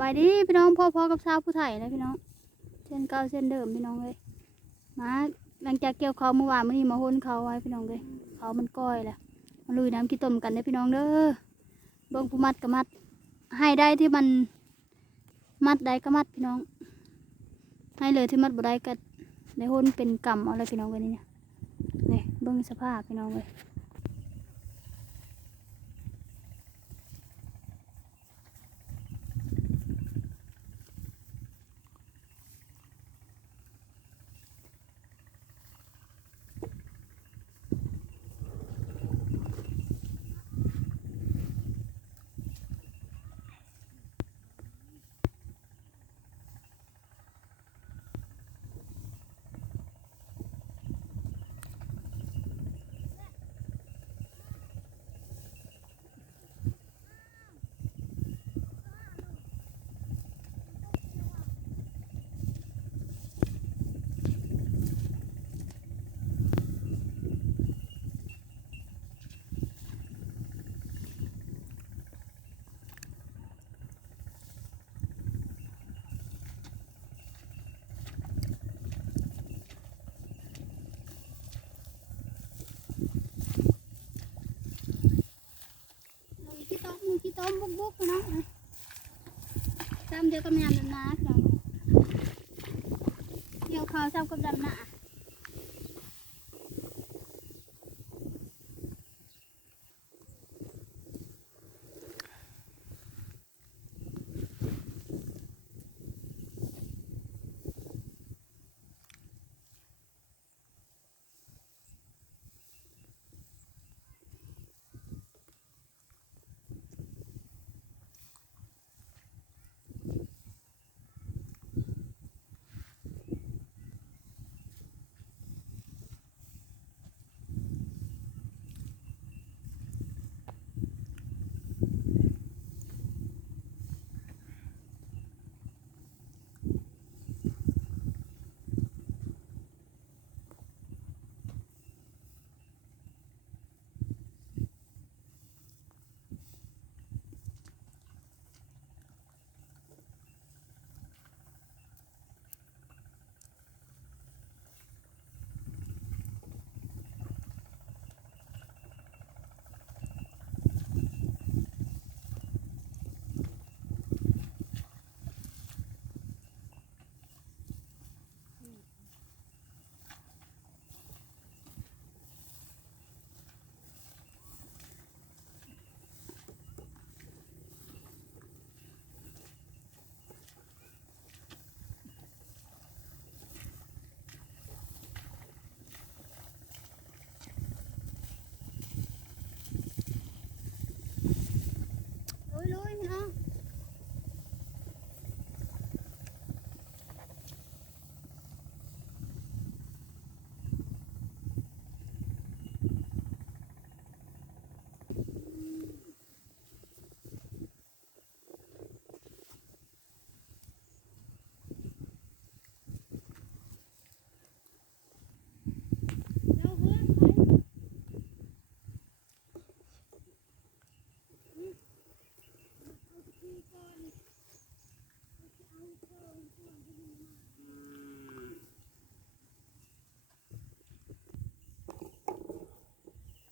บายดีพี่น้องพ่อกับชาวผู้ไทยนะพี่น้องเส้นเก่าเส้นเดิมพี่น้องเลยมาหลังจากเกี่ยวเขาเมื่อวานมื้อนี้มาหุ้นเขาไว้พี่น้องเลยเขามันก้อยแหละมาลุยน้ำขี้ต้มกันได้พี่น้องเด้อเบิ่งผู้มัดกับมัดให้ได้ที่มันมัดได้ก็มัดพี่น้องให้เลยที่มัดบ่ได้ก็ได้หุ้นเป็นกำเอาเลยพี่น้องกันนี่เบิ่งสภาพพี่น้องเลยขี้ต้มบุกๆนะจำเดียวกับยามดำนาพี่น้องเกี่ยวข้าวซ้ำกับดำนาลุยพี่น้อง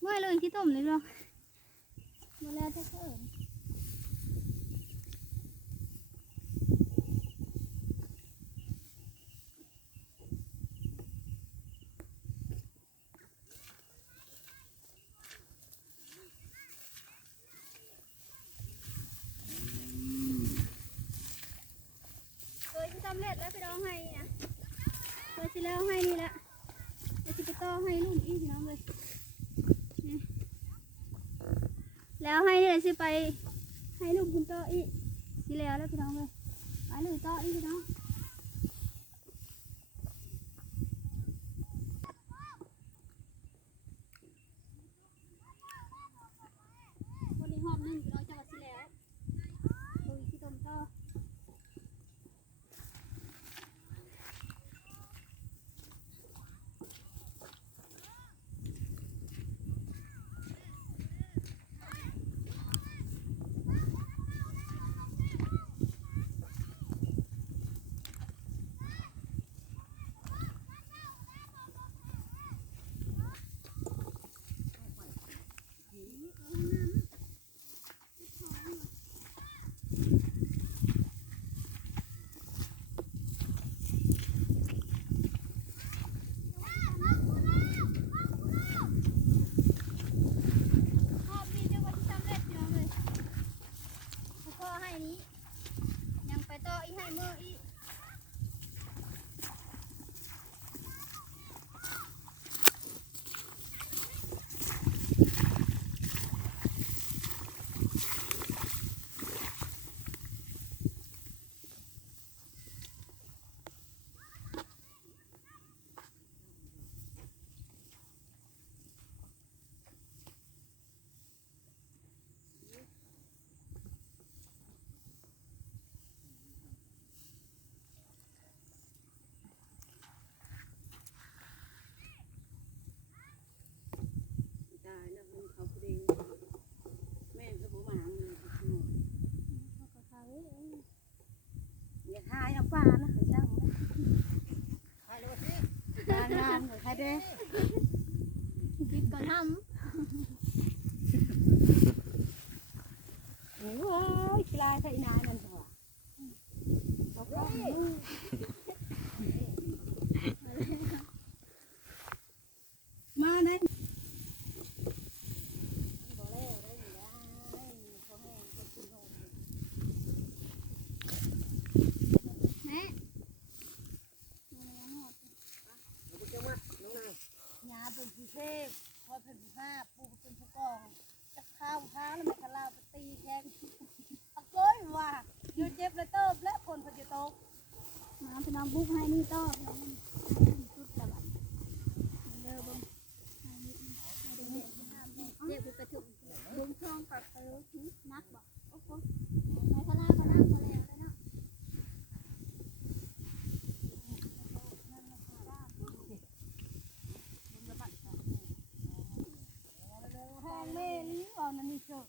ไม่เลยขี้ต้มเลยหรอหมดแล้วจะเขินสำเร็จแล้วไปร้องให้นะเคยสิแล้วให้นี่แหละจะสิไปต่อให้ลุงอีกน้องเลยแล้วให้นี่เลยสิไปให้ลุงคุณต่ออีกสิแล้วพี่น้องเลยไปเลยต่ออีกพี่น้องวันนี้หอมนึงพี่น้องจะมาสิแล้วลุยที่ต้มต่อ เด้คิดก่อนทำโอ้ยกีฬาใส่นายนั่นเหรอเอาไปมาได้แม่ ยาเป็นผู้เทพคอยเป็นผู้ห้าปูเป็นผู้กองจะข้าวค้าแล้วมันกะลาไปตีแทงตะโกยว่าหยุดเจ็บเลยเติบและคนพอจะตก มาพี่น้องบุกให้นี่ต่อพี่น้องชุดละบัดเด้อเบิ่งเด็กไปถึงบุ้งช่องกับนักบ่โอ้โหไปพลาพนั่งพอแล้วเลยเนาะ ห้องแม่ลี้เอานั่นนี่เถอะ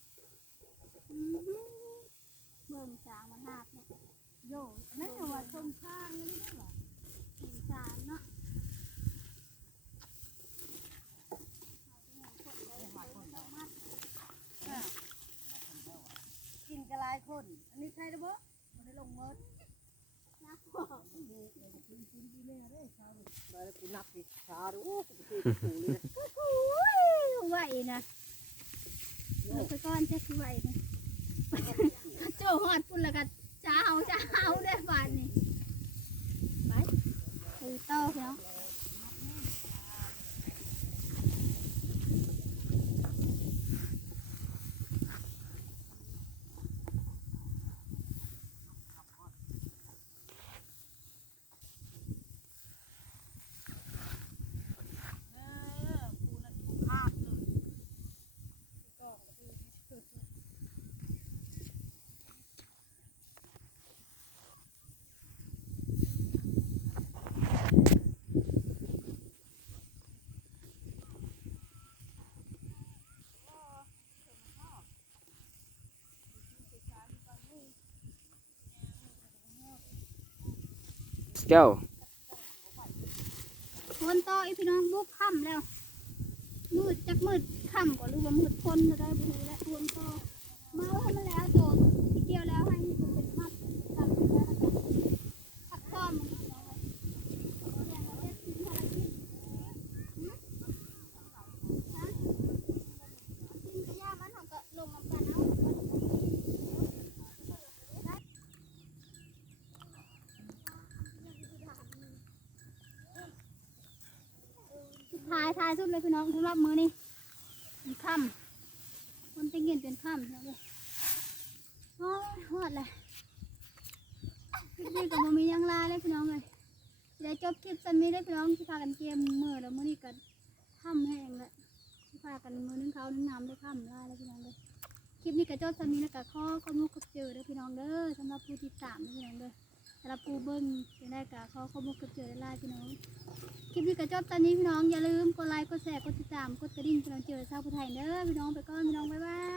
เบิ่งสางมันหักเนี่ย โย่นั่นว่าชมข้างนี่ด้วยเหรอ สางเนาะ กินกระลายคนอันนี้ใครได้บ่ไม่ได้ลงเงิน นักบ่ มาแล้วกูนับดิชาดูกูไปถูเลย โอ้ยไหวนะเอาไปก้อนเช็คไหวนะโจ้หอดพุ่นแล้วกันจ้าเอาได้บาดนี่ไปคือโต้เนาะ กูนั่นกูพลาดเลย แก้ว คนต่ออีพี่น้องบุกค่ำแล้วมืดจักมืดค่ำก็รู้ว่ามืดคนจะได้บุญและคนต่อมาว่ามันแล้วโจที่เกี่ยวแล้วให้มันเป็นมัดตัดแล้วแล้วก็ขัดต้อมมันเอาไว้อย่างเราเรียกทิ้งภารกิจทิ้งกระยามันเขาก็ลงมากันเอาถ่ายสุดเลยพี่น้องสำหรับมือนี่เป็นค่ำคนเต็งเงินเป็นค่ำเลยโอ้ยหอดเลยคลิปนี้ก็บ่มีหยังลาเลยพี่น้องเลยเดี๋ยวจบคลิปสันนี้เลยพี่น้องที่พากันเกมมือแล้วมือนี้กันค่ำแห้งเลยที่พากันมือนึงเขานึ่งน้ำด้วยค่ำลาเลยพี่น้องเลยคลิปนี้ก็จบสันนี้แล้วก็ข้อมุกขบเจอเด้อพี่น้องเด้อสำหรับผู้ติดตามพี่น้องเด้อสำหรับผู้เบิ้งจะได้กับข้อมุกขบเจอได้ลาพี่น้องคลิปนี้ก็จบตอนนี้พี่น้องอย่าลืมกดไลค์กดแชร์กดติดตามกดกระดิ่งพี่น้องเจอชาวผู้ไทยเด้อพี่น้องไปก่อนพี่น้องบ๊ายบาย